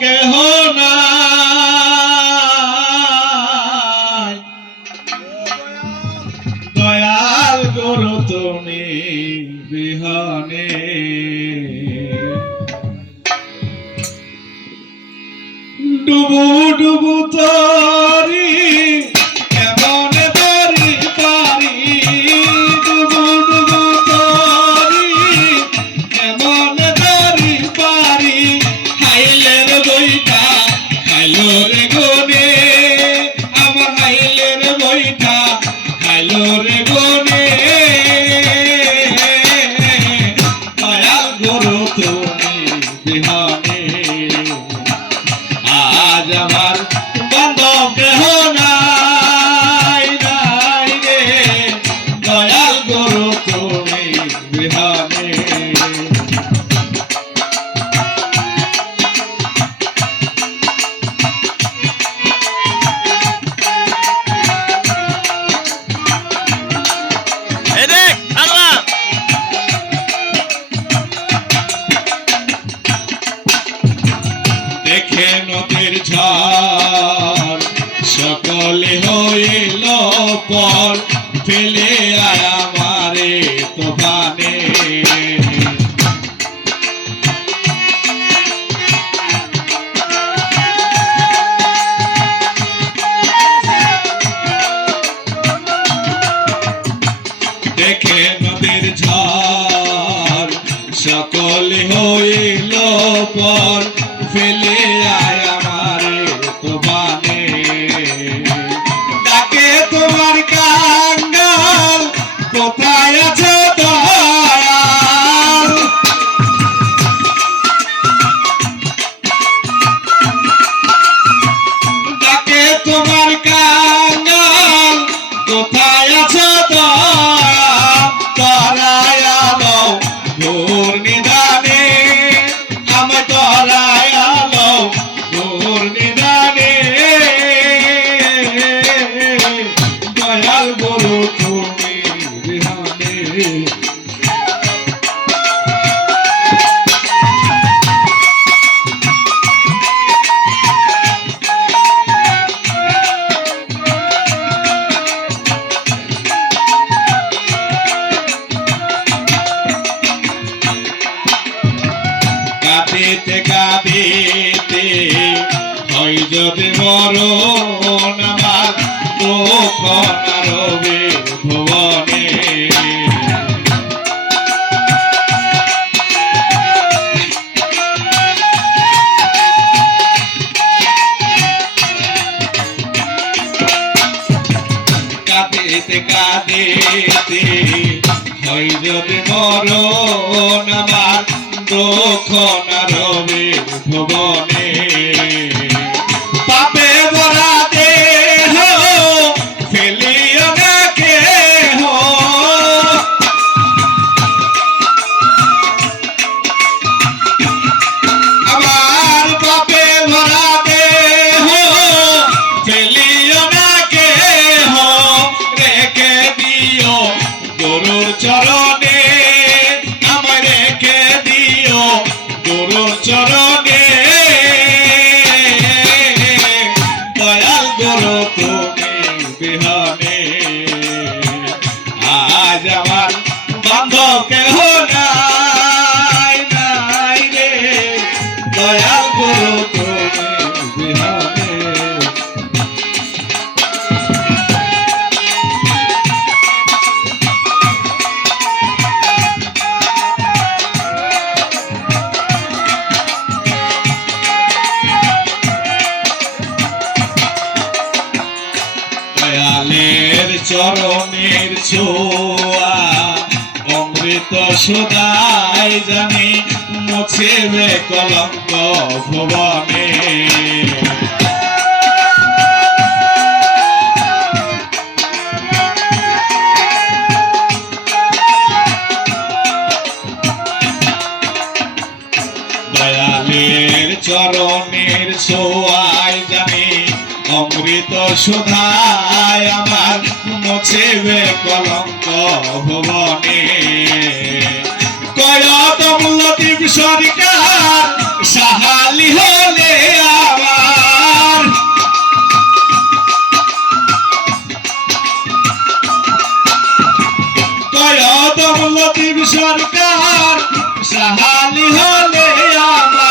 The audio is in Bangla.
কেহ নাই দয়াল গুরু তুমি বিহনে ডুবু ডুবু তরি কেমন তরি পারি ডুবু ডুবু তরি কেমন তরি পারি হাইলের বইটা খাইলো রে গনে আমার হাইলের বইটা খাইলো রে গনে দয়াল গুরু তুমি বিহনে আজ আমার বান্ধব কেহ নাই নাই রে দয়াল গুরু তুমি বিহনে দেখে নদীর ঝড় সকলে হইল পর ফেলে আয় আমারে তোফানে দেখে নদীর ঝড় সকলে হইল পর ফেলে আয় আমারে তোফানে ডাকে তোমার কাঙ্গাল কোথায় আছে দয়াল ডাকে তোমার কাঙ্গাল কোথায় আছে দয়াল তরায় আলো ভোর নিদানে আমি তরায় আলো ভোর নিদানে দয়াল গুরু তুমি বিহনে কাঁদিতে কাঁদিতে হয় যদি মরণ আমার দুঃখ না রবে ভুবনে কাঁদিতে কাঁদিতে হয় যদি মরণ আমার দুঃখ না রবে ভুবনে পাপে ভরা দেহ ফেলিও না কেহ আমার পাপে ভরা দেহ ফেলিও না কেহ রেখে দিও গুরুর চরণে আমায় রেখে দিও গুরুর চরণে দয়াল গুরু তুমি বিহনে আজ আমার বান্ধব কেহ নাই নাই রে দয়াল গুরু তুমি বিহনে দয়ালের চরণের ছোঁয়া অমৃত সুদাই জানি মুছিবে কলঙ্ক ভুবনে দয়ালের চরণের ছোঁয়ায় জানি অমৃত সুধায় আমার মুছিবে কলঙ্ক ভুবনে কয়ত মূলদীপ সরকার সাহালি হলে আমার কয়দম লতিফ সরকার সাহালি হলে আমার